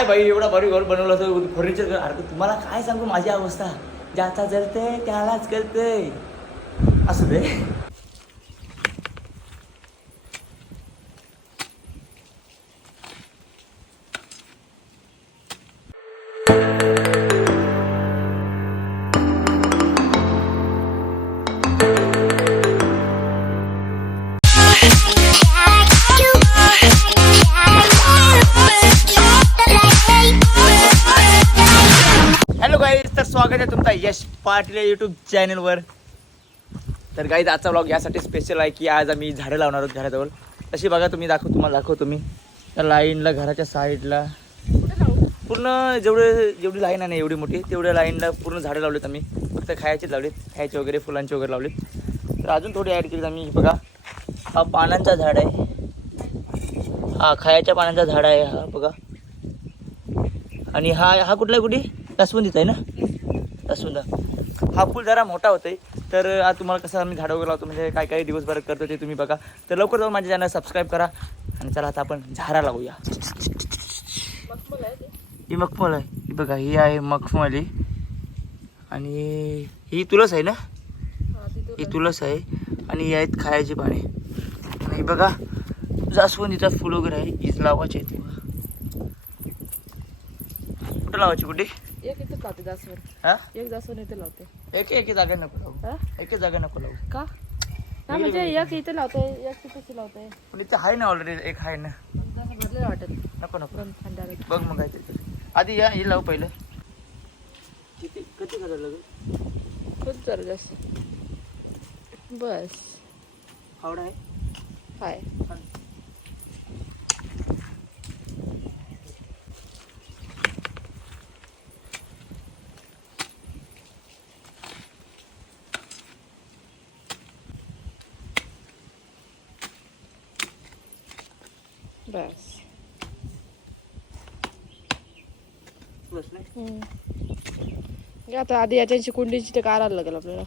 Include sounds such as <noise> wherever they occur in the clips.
काय बाई एवढा भारी घर बनवलं असं फर्निचर घर अरे तुम्हाला काय सांगू? माझी अवस्था. ज्याचा जळते त्यालाच कळते असू दे. तर स्वागत आहे तुमचा यश पाटील या यूट्यूब चॅनलवर तर गाईज आजचा ब्लॉग यासाठी स्पेशल आहे की आज आम्ही झाडं लावणार आहोत घराजवळ. तशी बघा तुम्ही दाखव तुम्हाला दाखवतो मी. त्या लाईनला घराच्या साईडला पूर्ण जेवढे जेवढी लाईन आहे ना एवढी मोठी तेवढ्या लाईनला पूर्ण झाडं लावलीत आम्ही. फक्त खायचे लावलीत. खायचे वगैरे फुलांचे वगैरे लावलीत. तर अजून थोडी ॲड केली आम्ही. बघा हा पानांचा झाड आहे. हा खायच्या पानांचा झाड आहे हा बघा. आणि हा हा कुठला आहे कुठे जास्वंदीचा आहे ना? जास्वंदा हा फूल जरा मोठा होतोय. तर आज तुम्हाला कसं आम्ही झाडं वगैरे लावतो म्हणजे काय काय दिवसभर करतो ते तुम्ही बघा. तर लवकर जाऊन माझ्या चॅनल सबस्क्राईब करा. आणि चला आता आपण झाडा लावूया. ही मखमल आहे. ही बघा ही आहे मखमली आणि ही तुळस आहे ना? ही तुळस आहे. आणि ही आहेत खायची पाने. आणि बघा जास्वंदीचा फुल वगैरे आहे. हीच लावायची आहे ती. कुठं लावायची कुठे? एक इथं लावते दासवर हा? एक दासवर इथे लावते. एक एक जागा नको लावू. हा? एक जागा नको लावू. का? नाही म्हणजे एक इथे लावते एक तिथे लावते. पण इथे आहे ना ऑलरेडी एक आहे ना. जसं भरलेलं वाटत. नको नको. पण थंडाला बघ मग काहीतरी. आधी या हे लावू पहिलं. किती किती करायला लागेल? खूप जरा जास्त. बस. फावडा आहे? हाय. बस नाही. हम्म. आता आधी याच्याशी कुंडीची ते काढायला लागेल आपल्याला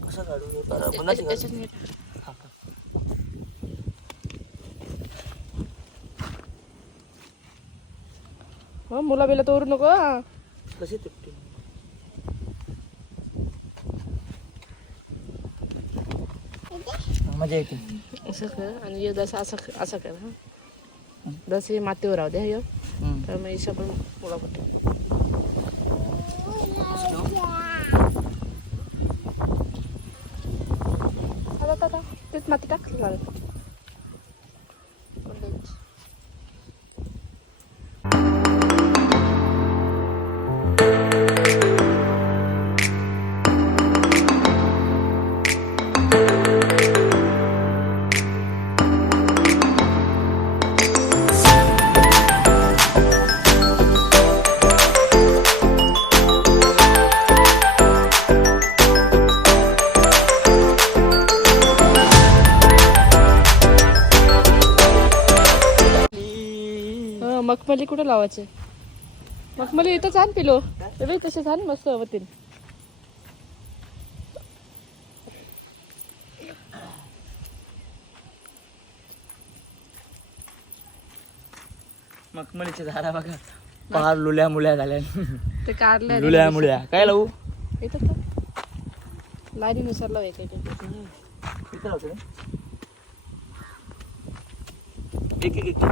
कसं काढू हे करा, मनाची काढू. याच्यात नीट हा, हा. मुला बिला तोरू नको. कशी तुटते मजा येते. असं कर आणि ये जसं असं असं कर हा. जसं हे मातीवर राहू दे हे हम्म. तर मग ईशा पण मुला कुठे आता आता तेच माती टाक. लागेल कुठे लावायचे? मखमली इथं छान पिलो. बाई तसे छान मस्त होतील मखमलीचे झाडा बघा. फार लुल्या मुल्या झाल्या. ते कारले लुल्या मुल्या. काय लावू? इथं लाईनीनुसार लावायचं इथं लावतो ना? एक एक.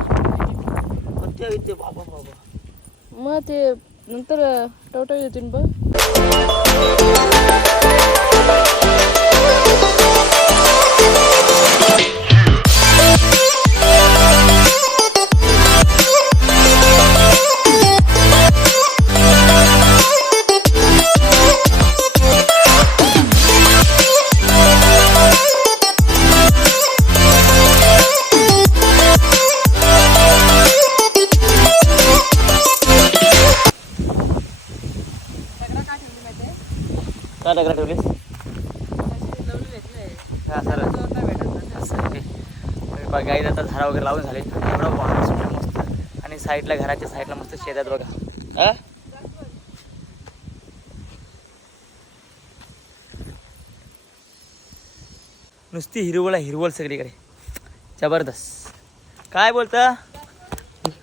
एक कोणत्या इथे? बाबा बाबा. मग ते नंतर टवटवी येतील बघ. साईडला घराच्या साईडला मस्त शेतात बघा? नुसती हिरवळ आहे, हिरवळ सगळीकडे. जबरदस्त. काय बोलता?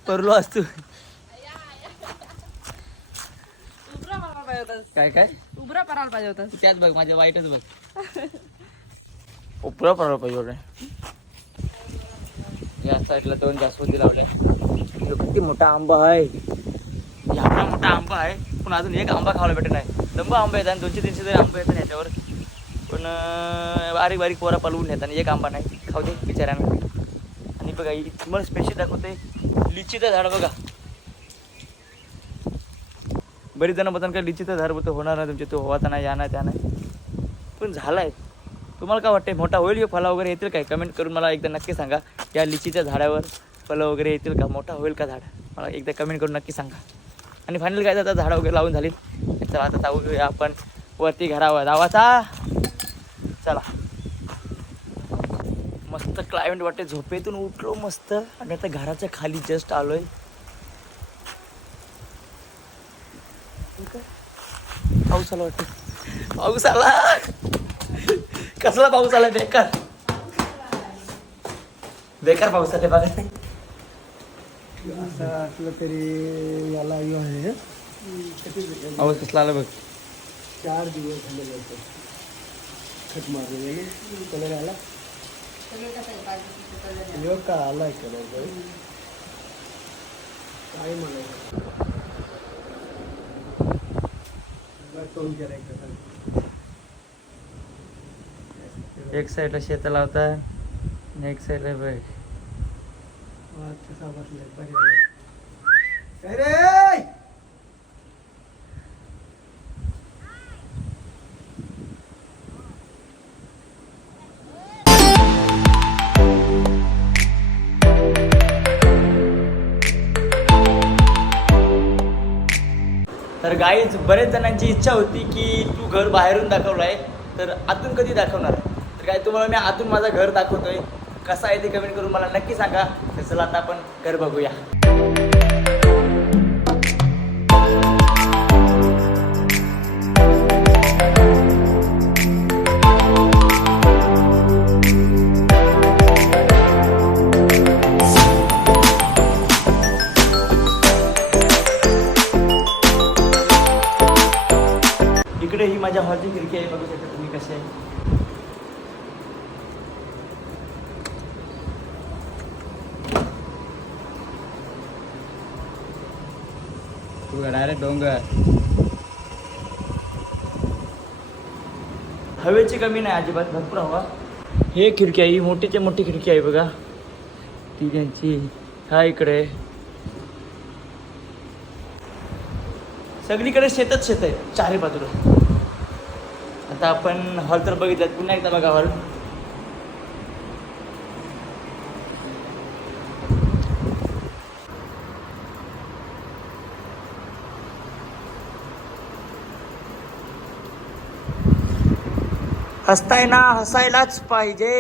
परलो असतो काय काय? उबरा करायला पाहिजे होतास. त्याच बघ माझ्या वाईटच बघ. उपरा पडला पाहिजे एवढं या साईडला दोन जास्वंदी लावले किती मोठा आंबा आहे. एवढा मोठा आंबा आहे. पण अजून एक आंबा खायला भेटत नाही. लंब आंबा येतात दोनशे तीनशे तरी आंबा येतात याच्यावर. पण बारीक बारीक पोरा पलवून येतात आणि एक आंबा नाही. खाऊ दे बिचाऱ्यांना. आणि बघा तुम्हाला स्पेशल दाखवते. लिचीचं झाड बघा. बरीच जण बघतात का लिचीचं झाड बोलतो होणार नाही तुमच्या तो होवाचा नाही या नाही त्या नाही. पण झालाय. तुम्हाला काय वाटते मोठा होईल की फळं वगैरे येतील काय? कमेंट करून मला एकदा नक्की सांगा. या लिचीच्या झाडावर फळं वगैरे येतील का? मोठा होईल का झाड? मला एकदा कमेंट करून नक्की सांगा. आणि फायनल काय आता झाडं वगैरे लावून झाली चला आता जाऊ घेऊया आपण वरती घरावर. जावाचा चला. मस्त क्लायमेट वाटते. झोपेतून उठलो मस्त. आणि आता घराच्या खाली जस्ट आलोय. पाऊस आला वाटतं. पाऊस आला. कसला पाऊस आला? बेकार. बेकार पाऊस आले बघा. असं असलं तरी याला यो आहे पाऊस कसला आला बघ चार दिवस झाले लवकर खत मारलेले कलर आला यो का आलाय कलर काय म्हणायचं बरं, तोंड करायचं एक साईडला शेत लावता आणि एक साईडला बघ वाद कसा बसलाय पर्याय काय रे तर गाईच बरेच जणांची इच्छा होती की तू घर बाहेरून दाखवलं आहे तर आतून कधी दाखवणार? तर काय तुम्हाला मी आतून माझं घर दाखवतोय. कसं आहे ते कमेंट करून मला नक्की सांगा. तर चला आता आपण घर बघूया. इकडे ही माझ्या हॉलची खिडकी आहे बघू शकता तुम्ही कशी आहे. डायरेक्ट डोंगर. हवेची कमी नाही अजिबात. भरपूर हवा. हे खिडकी आहे ही मोठीची मोठी खिडकी आहे बघा. ती त्यांची. हा इकडे. सगळीकडे शेतच शेत आहे चारी बाजूला. आता आपण हॉल तर बघितलं पुन्हा एकदा बघा हॉल. हसताय ना हसायलाच पाहिजे.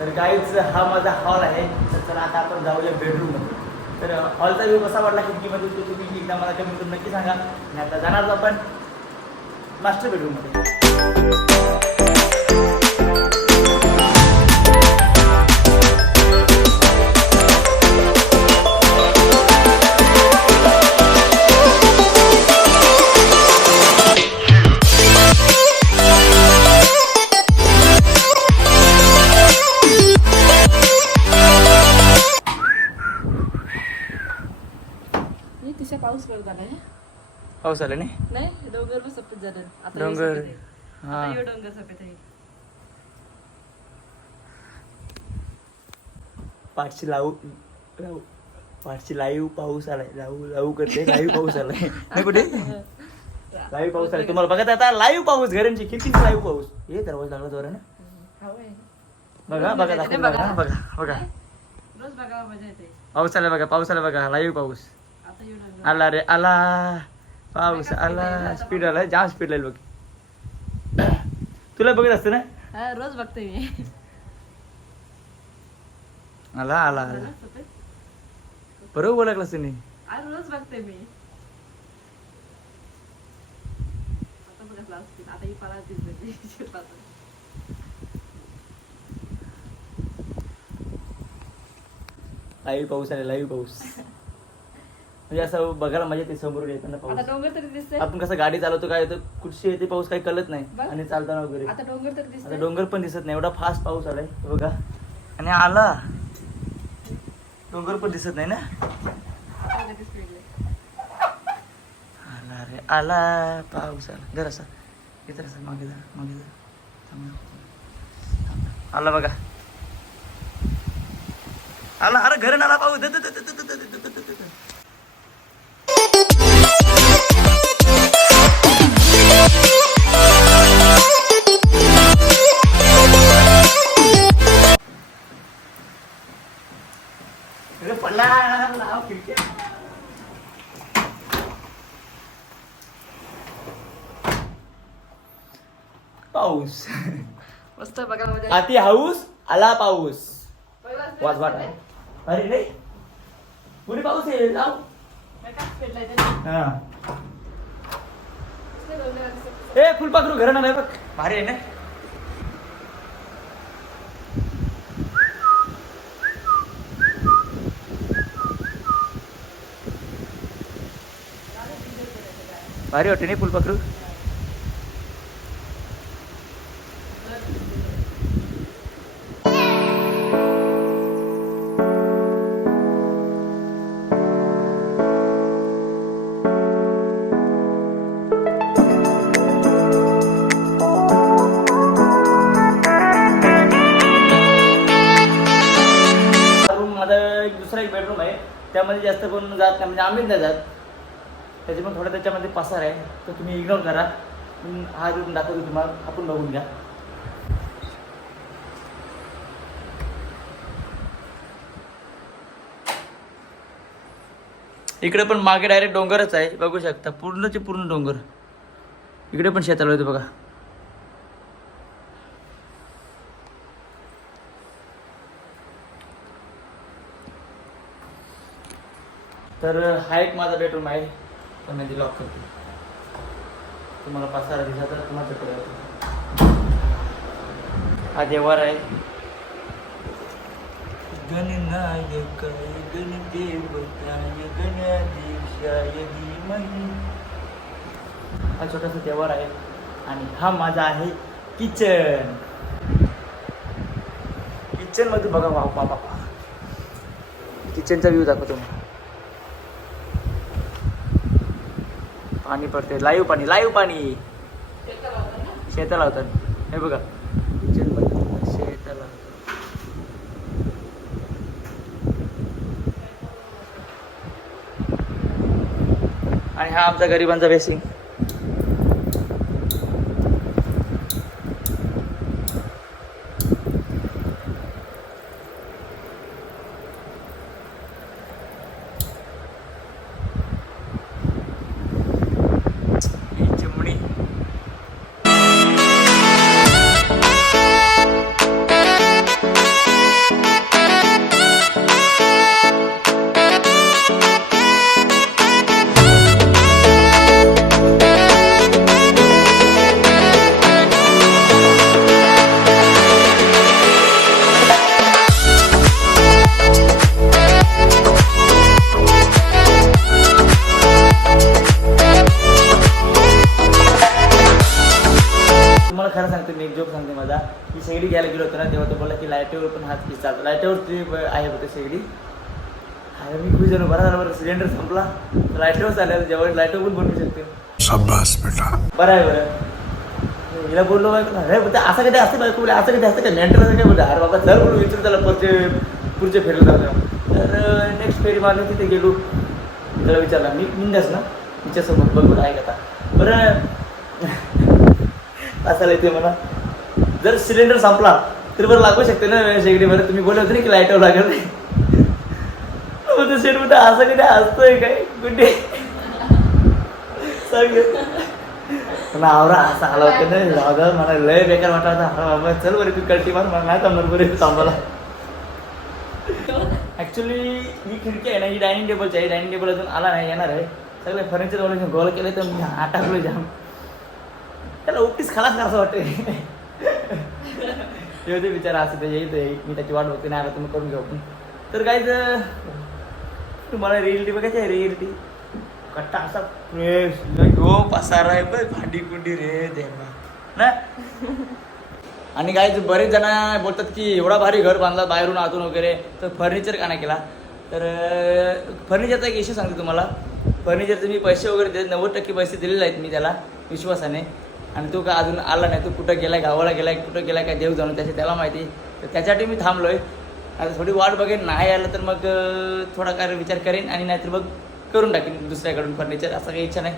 तर गाईच हा माझा हॉल आहे. तर चला आता आपण जाऊया बेडरूममध्ये. तर हॉलचा व्ह्यू कसा वाटला खिडकीमध्ये तो तुम्ही एकदा मला कमेंट करून नक्की सांगा. आणि आता जाणार आपण मास्टर बेडरूम पाऊस आला नाही? नाही डोंगर पण सफेद झालं आता हे डोंगर. सफेद आहे. हा. आता हे डोंगर सफेद आहे. पाठची लावू लावू पाठची लाईव्ह पाऊस आलाय. लावू लावू करते लाईव्ह पाऊस आलाय. नाही कुठे? लाईव्ह पाऊस आलाय. तुम्हाला बघत आता लाईव्ह पाऊस घरांची खिडकीची लाईव्ह पाऊस. हे दरवाजा लागला हवं आहे. बघा बघा दाखवून बघा बघा बघा. रोज बघायला मजा येते. पाऊस आला बघा पाऊस आला बघा लाईव्ह पाऊस. आता हे डोंगर आला रे आला. पाऊस आला स्पीड आला जाम स्पीड लागेल बघ. तुला बघत असतं ना? हा, रोज बघते मी. आला आला आला. बरोबर ओळखलास तुम्ही. आज रोज बघते मी. आता ही पाला दिसते. लाईव्ह पाऊस आले लाईव्ह पाऊस. <laughs> म्हणजे असं बघायला मजा येते समोरून येताना आता पाऊस डोंगर तरी दिसते आपण कसं गाडी चालवतो काय येतं कुठशी येते पाऊस काही कळत नाही बघ. आणि चालताना वगैरे. आता डोंगर तरी आता दिसते डोंगर पण दिसत नाही एवढा फास्ट पाऊस आलाय हे बघा. आणि आला. डोंगर पण दिसत नाही ना? आता लगेच फिरले. आला रे आला. पाऊस आला. जरा असा. इतर असा. मागे जा मागे जा थांब ना. थांब ना. आला बघा. आला. अरे घरून आला पाऊस द- द- द- द- द- द- द- द- द- द- द. अरे पाऊस. मस्त मजा अति हाऊस आला पाऊस. वाच वाट अरे नाही. पुढे पाऊस आहे जाऊ. हा. ए फुलपाखरू घराणं नाही बघ. भारी आहे ना? भारी वाटते नाही फुलपाखरू? कोण जात नाही म्हणजे आम्हीच नाही जात. त्याचे पण थोडं त्याच्यामध्ये पसार आहे तर तुम्ही इग्नोर करा. हा रूम दाखवतो तुम्हाला आपण बघून घ्या. इकडे पण मागे डायरेक्ट डोंगरच आहे बघू शकता. पूर्णचे पूर्ण डोंगर. इकडे पण शेताला होते बघा. तर हा एक माझा बेडरूम आहे. पण मी लॉक करतो. तुम्हाला पसारा दिसा तर तुम्हाला चक्कर येतो. हा देवार आहे. गणनायक गणदेवताय गणाधीशाय धीमही हा छोटासा देवार आहे. आणि हा माझा आहे किचन किचनमध्ये बघा वा बाबा किचनचा व्ह्यू दाखवतो. तुम्हाला पाणी पडते. लाईव्ह पाणी लाईव्ह पाणी. लावतात शेताला होतं हे बघा. किचन शेताला आणि हा आमचा गरिबांचा बेसिंग हात की चालतो. लाईटवर ती ब- आहे होते शेगडी अरे मी खुश झालो बरा झाला बरं. सिलेंडर संपला. लाईटवर चालेल जेव्हा लाईटवर पण बनवू शकते. बरं आहे बरं. हिला बोललो अरे असं कधी असते बायको बोले असं कधी असतं का? मेंटल असं काय बोलते अरे बाबा चल बोलू विचारू त्याला पुढचे पुढचे फेरीला जाऊया तर नेक्स्ट फेरी मारली तिथे गेलो. त्याला विचारला मी मिंदास ना? तिच्यासमोर बघ बघ ऐक आता बरं असायला येते मला जर सिलेंडर संपला तर बरं लागू शकते ना शेगडी बरं. तुम्ही बोलत नाही की लाईटवर लागत नाही. मग मध्ये असं कधी असतोय काय? कुठे सांग पण आवरा असा आला होता नाही दादा मला लय बेकार वाटला होता. हा बाबा चल बरं तू कल्टी मार मला नाही थांबणार बरं थांबायला. ऍक्च्युली ही खिडकी आहे ना ही डायनिंग टेबलची आहे. डायनिंग टेबल अजून आला नाही येणार आहे. सगळे फर्निचर वाले गोल केले तर मी हा जाम. त्याला उपटीच खलास असं वाटते येऊ दे बिचारा असं ते येईल. मी त्याची वाट बघते नाही आला तुम्ही करून घेऊ आपण. तर काय तुम्हाला रिअलिटी बघायची आहे रिअलिटी कट्टा असा. फ्रेश हो पसारा आहे बघ भांडी कुंडी रे देवा. ना? आणि काय बरेच जण बोलतात की एवढा भारी घर बांधला बाहेरून आतून वगैरे. तर फर्निचर का नाही केला. तर फर्निचरचा एक इश्यू सांगते तुम्हाला. फर्निचरचे मी पैसे वगैरे देत नव्वद टक्के पैसे दिलेले आहेत मी त्याला विश्वासाने. आणि तो का अजून आला नाही तो कुठं गेला गावाला गेला कुठं गेलाय काय देव जाणून त्याचे त्याला माहिती. तर त्याच्यासाठी मी थांबलोय. आता थोडी वाट बघेन नाही आलं तर मग थोडा काय विचार करेन आणि नाहीतर मग करून टाकेन दुसऱ्याकडून फर्निचर असं काही इच्छा नाही.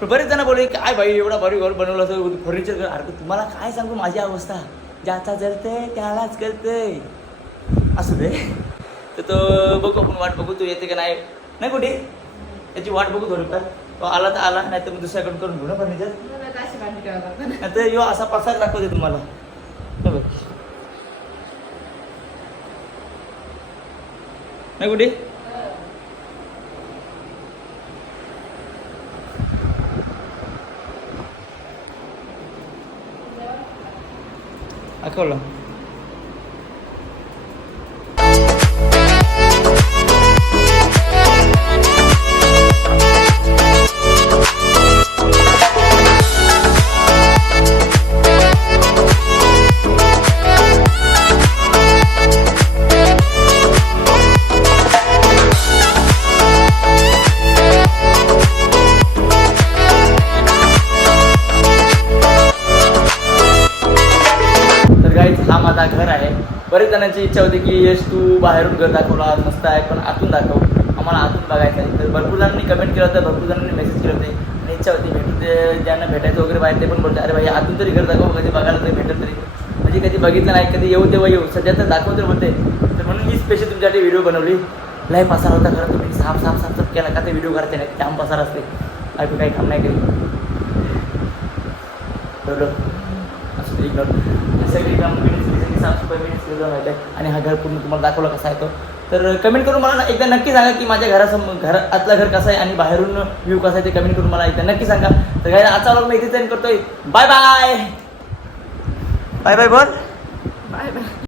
पण बरेच जण बोलले काय भाई एवढा भारी घर बनवलं तर फर्निचर कर अरे तुम्हाला काय सांगू माझी अवस्था. ज्याचा जलते त्यालाच करते असू दे. तर तो बघू आपण वाट बघू तू येते का नाही. नाही कुठे? त्याची वाट बघू थोडीफार. तो आला तर आला नाही तर मग दुसऱ्याकडून करून घेऊ ना फर्निचर नाही तर यो असा पसार दाखवते तुम्हाला हे बघ. नाही कुठे दाखवलं यश तू बाहेरून घर दाखवला मस्त आहे पण आतून दाखव. आम्हाला आतून बघायचं आहे. तर भरपूर जणांनी कमेंट केलं होतं भरपूर जणांनी मेसेज केलं होते. आणि इच्छा होती भेटून ते ज्यांना भेटायचं वगैरे बाहेर ते पण बोलते अरे भाई आतून तरी घर दाखव कधी बघायला तरी भेटत तरी. म्हणजे कधी बघितलं नाही कधी येऊ तेव्हा येऊ. सध्या तर दाखव तर बोलते तर म्हणून मी स्पेशल तुमच्यासाठी व्हिडिओ बनवली. लय पसार होता खरं तुम्ही साफ साफ साफ साफ केला का ते व्हिडिओ करते नाही काम पसार असते. ऐकू काही काम नाही केलं बरोबर असं इग्नोर सगळी काम साफसफाई आहे आणि हा घर पूर्ण तुम्हाला दाखवला कसा आहे तो. तर कमेंट करून मला ना एकदा नक्की सांगा की माझ्या घरासमोर घर आतलं घर कसं आहे आणि बाहेरून व्ह्यू कसा आहे ते कमेंट करून मला एकदा नक्की सांगा. तर काय आजचा व्लॉग मी इथेच एंड करतोय. बाय बाय बाय बाय बोल. Bye bye